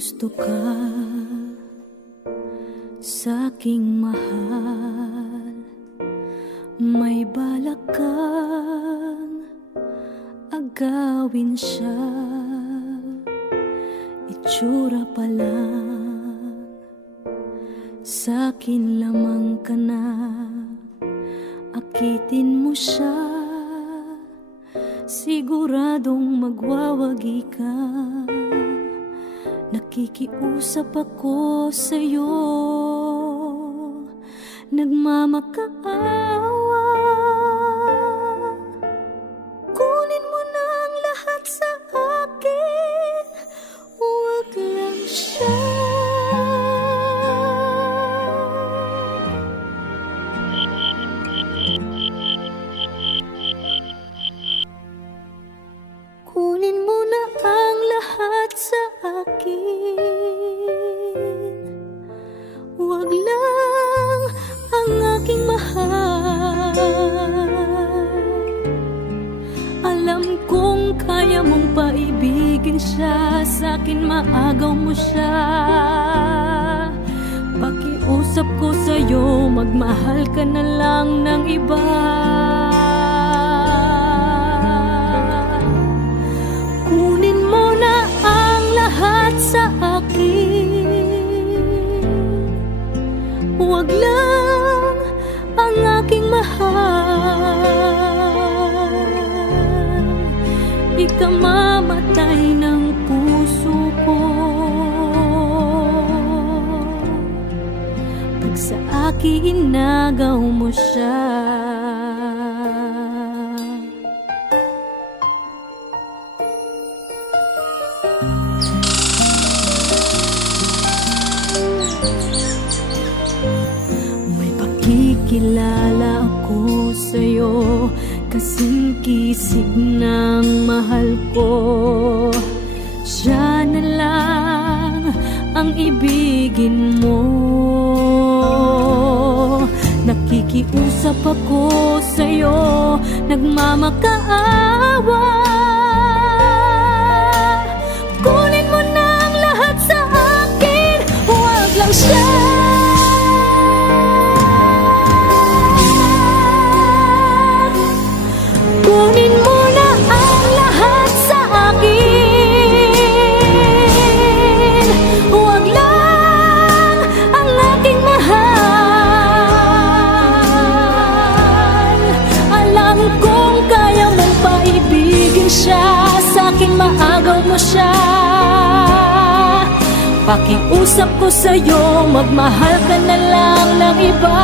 gusto ka sa'king mahal, may balak kang agawin siya. Itsura pa lang, sa'kin lamang ka na. Akitin mo siya, siguradong magwawagi ka. Nakikiusap ako sa'yo, nagmamakaawa. Kunin mo na ang lahat sa akin, huwag lang siya. Kunin mo na ang lahat sa akin, huwag lang ang aking mahal. Alam kong kaya mong paibigin siya, sa'kin maagaw mo siya. Pakiusap ko sa'yo, magmahal ka na lang ng iba. Kunin mo na ang lahat sa akin, huwag lang ang aking mahal. Ikamamatay ng puso ko pag sa akin inagaw mo siya. May pakikilala ako sa'yo, kasing kisig ng mahal ko. Siya na lang ang ibigin mo. Nakikiusap ako sa'yo, nagmamakaawa. Kunin mo na ang lahat sa akin, huwag lang siya. Kunin mo na ang lahat sa akin, huwag lang ang aking mahal. Alam kong kaya mong paibigin siya, sa'kin maagaw mo siya. Pakiusap ko sa'yo, magmahal ka na lang ng iba.